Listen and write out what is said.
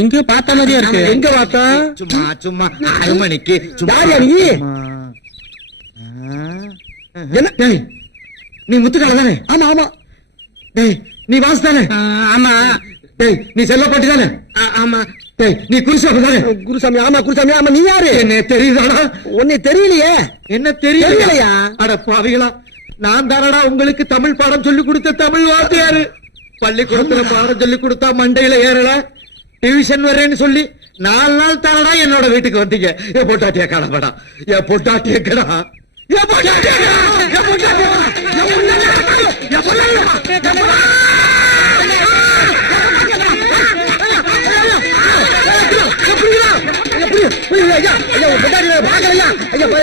எங்க பார்த்த மாதிரியா இருக்கு. எங்க பார்த்தா? சும்மா சும்மா 6 மணிக்கு யார் நீ? என்ன? டேய், நீ முத்துக்கால தானே? ஆமா ஆமா. டேய், நீ வாசு தானே? ஆமா. டேய், நீ செல்லப்பாட்டி தானே? ஆமா. டேய், நீ குருசாமி தானே? குருசாமி. ஆமா குருசாமி. ஆமா, நீ யாரு? என்ன தெரியுதாடா? உன்னை தெரியலையே. என்ன தெரியலையா? தெரியலையா? அட பாவிகளா, நான் தானடா உங்களுக்கு தமிழ் பாடம் சொல்லி கொடுத்த தமிழ் வாத்தியாரு. பள்ளிக்கூடத்துல பாடம் சொல்லி கொடுத்தா மண்டையில ஏறல, டியூஷன் வரேன்னு சொல்லி 4 நாள் தானடா என்னோட வீட்டுக்கு வந்தீங்க. என் பொட்டாட்டிய காணப்படா, என் பொட்டாட்டிய கடா, என் பொட்டாட்டிய கடா, என் பொட்டாட்டிய கடா, என் பொட்டாட்டிய கடா, என் பொட்டாட்டிய கடா. ஐயா